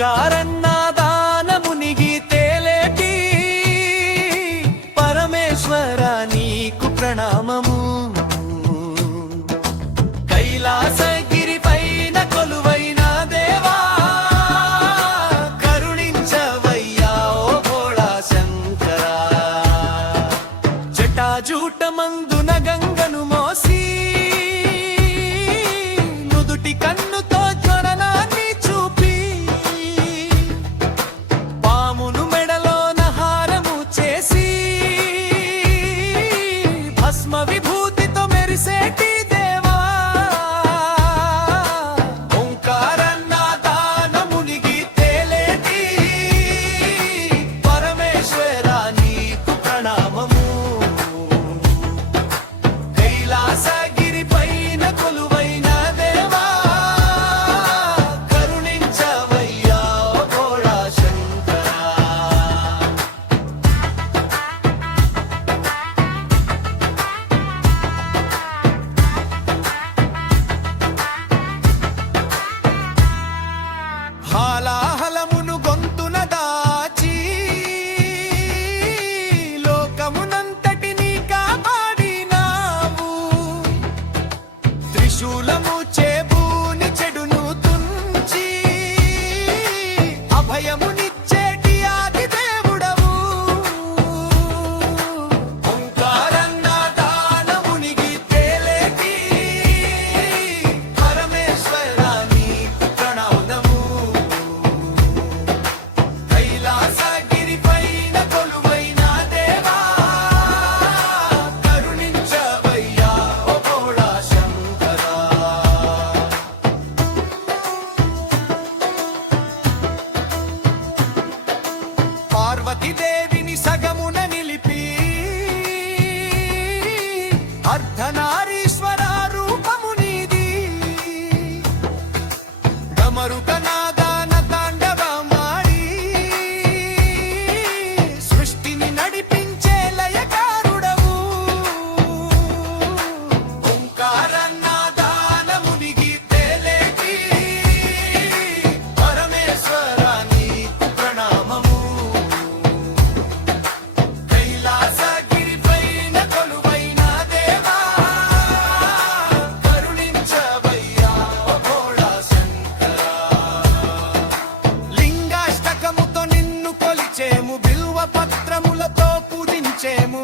ఓంకారన్నాదాన మునిగి తేలేటి పరమేశ్వర నీకు ప్రణామము. కైలాసగిరి పైన కొలువైన దేవా కరుణించవయ్యా ఓ భోళా శంకరా. జటాజూటమందున గంగను మోసి నుదుటి కన్నుతో జ్వలనాన్ని చూపి పామును మెడలోన హారము చేసి భస్మ విభూతితో మెరిసేటి దేవా ఓంకారన్నాదాన మునిగి తేలేటి పరమేశ్వర నీకు ప్రణామము. కైలాసగిరి పైన కొలువైన దేవా కరుణించవయ్యా ఓ భోళా శంకరా. హాలాహలమును గొంతున దాచి లోకమునంతటిని కాపాడినావు. త్రిశూలము చేబూని చెడును తుంచి అభయమునిచ్చేటి ఆది దేవుడవు. ఓంకారన్నాదాన మునిగి తేలేటి పరమేశ్వర నీకు ప్రణామము. కైలాసగిరి పైన కొలువైన దేవా కరుణించవయ్యా ఓ భోళా శంకరా. పార్వతీదేవిని సగమున నిలిపి అర్ధనారీశ్వర రూపము నీది. డమరుకనాదాన తాండవమాడి సృష్టిని నడిపించే లయకారుడవు. ఓంకారన్నాదాన మునిగి తేలేటి పరమేశ్వర నీకు ప్రణామము. కైలాసగిరి పైన కొలువైన దేవా కరుణించవయ్యా ఓ భోళా శంకరా. లింగాష్టకముతో నిన్ను కొలిచేము, బిల్వ పత్రములతో పూజించేము.